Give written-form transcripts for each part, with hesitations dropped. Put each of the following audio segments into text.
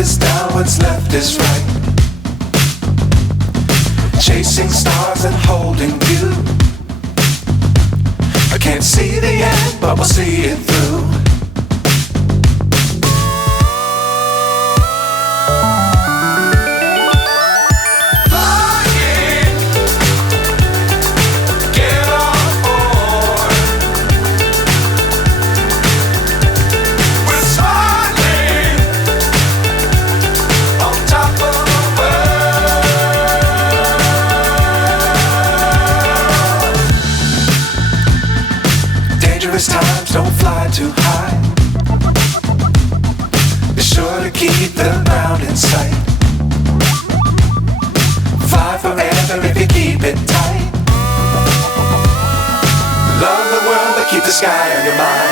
is down, what's left is right. Chasing stars and holding you. I can't see the end, but we'll see it through. Times don't fly too high. Be sure to keep the ground in sight. Fly forever if you keep it tight. Love the world but keep the sky on your mind.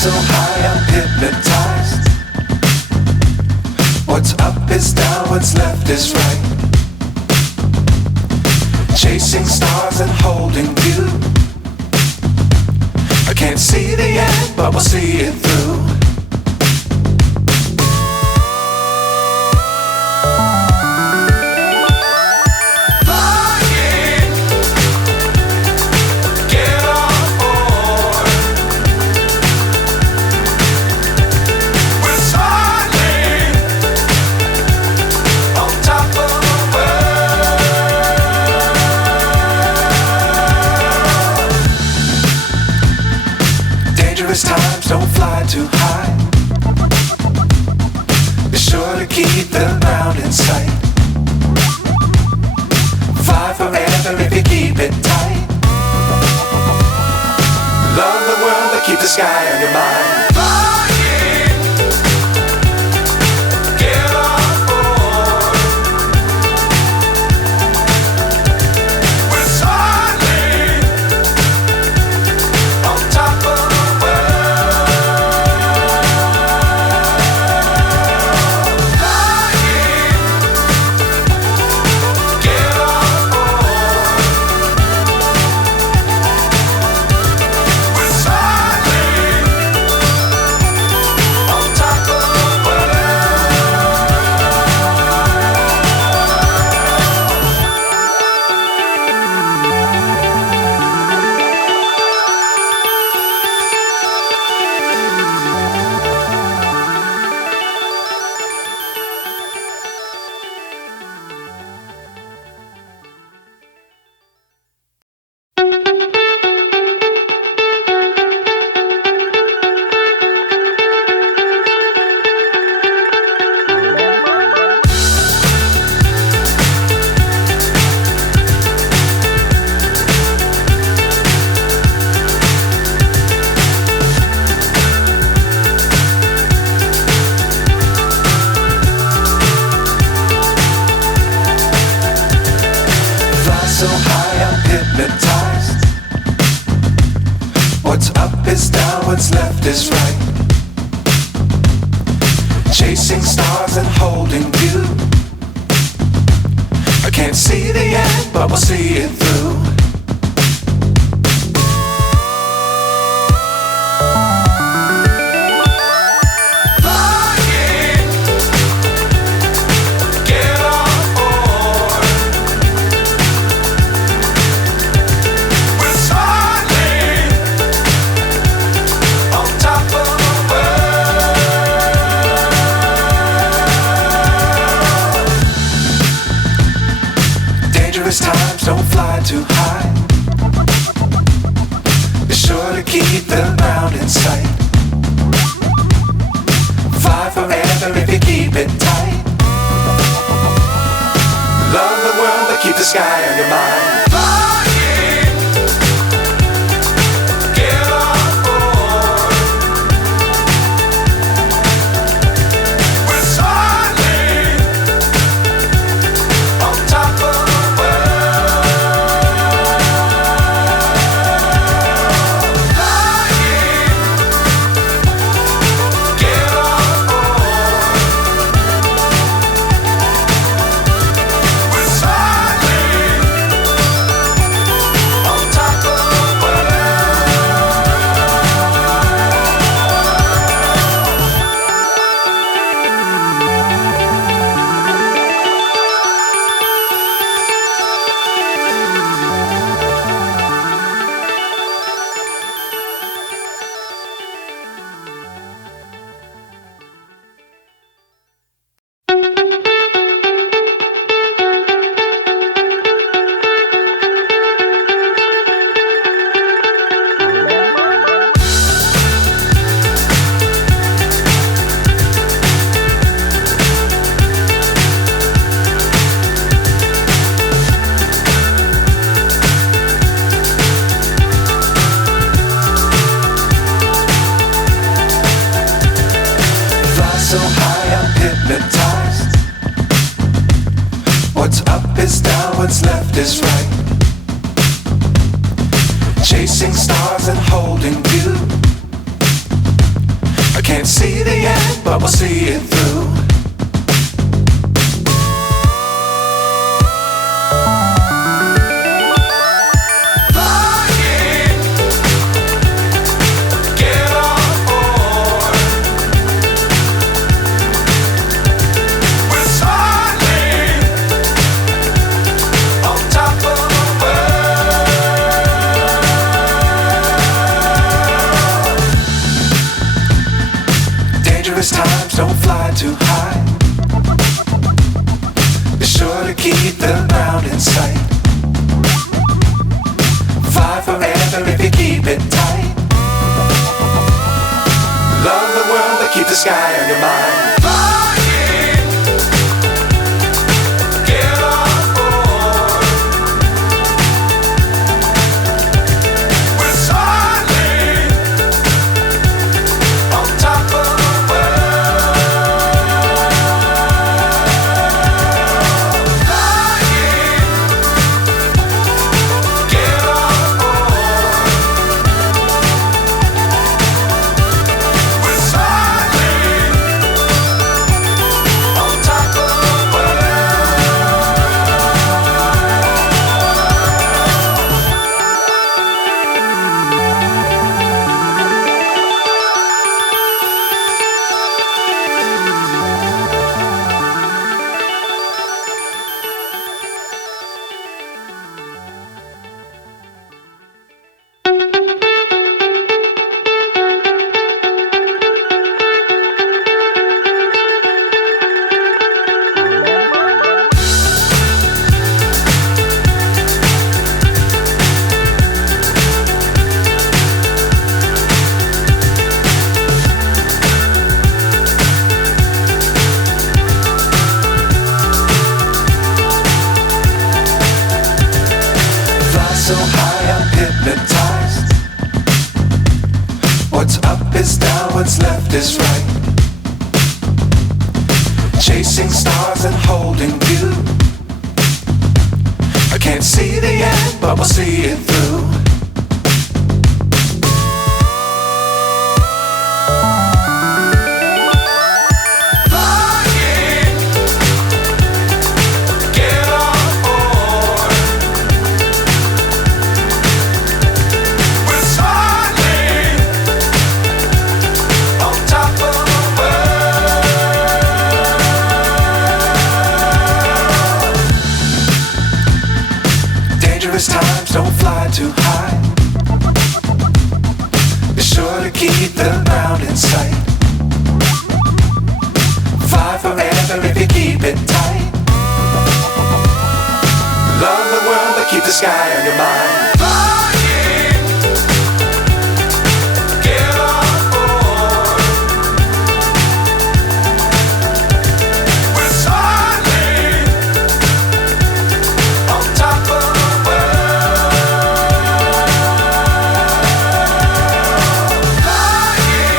So high I'm hypnotized. What's up is down, what's left is right. Chasing stars and holding you. I can't see the end, but we'll see it through. Times don't fly too high. Be sure to keep the ground in sight. Fly forever if you keep it tight. Love the world but keep the sky on your mind. So high I'm hypnotized. What's up is down, what's left is right. Chasing stars and holding you. I can't see the end, but we'll see it through. times don't fly too high. Be sure to keep the ground in sight. Fly forever if you keep it tight. Love the world but keep the sky on your mind. So high I'm hypnotized. What's up is down, what's left is right. Chasing stars and holding you. I can't see the end, but we'll see it through. Times don't fly too high. Be sure to keep the ground in sight. Fly forever if you keep it tight. Love the world but keep the sky on your mind. So high I'm hypnotized. What's up is down, what's left is right. Chasing stars and holding you. I can't see the end, but we'll see it through. Times don't fly too high. Be sure to keep the ground in sight. Fly forever if you keep it tight. Love the world but keep the sky on your mind. Flying, get on board. We're soaring on top of the world. Flying,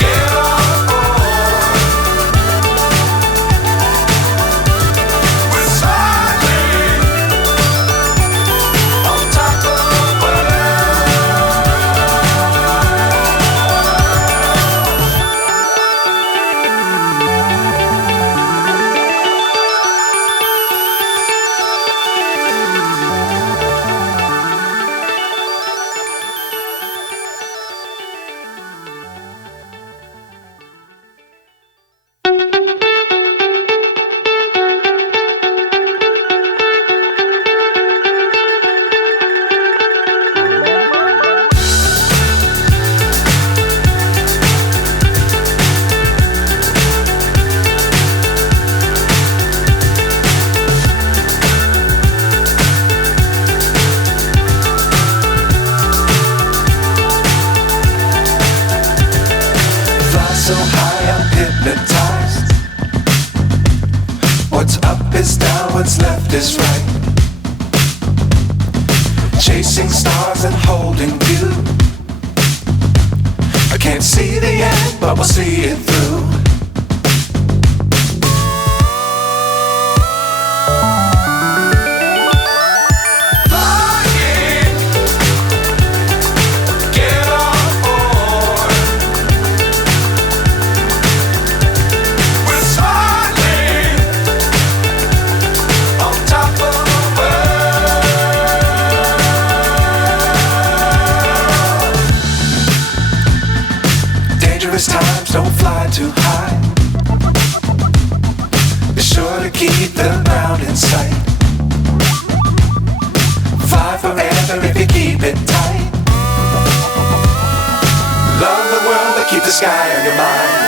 get on board. We're soaring on top of the world. Fly so high, I'm hypnotized. What's up is down, what's left is right. Chasing stars and holding you. I can't see the end, but we'll see it through. Flying, get on board. We're soaring on top of the world. Dangerous times, don't fly too high. Be sure to keep the ground in sight. Fly forever if you keep it tight. Love the world, but keep the sky on your mind.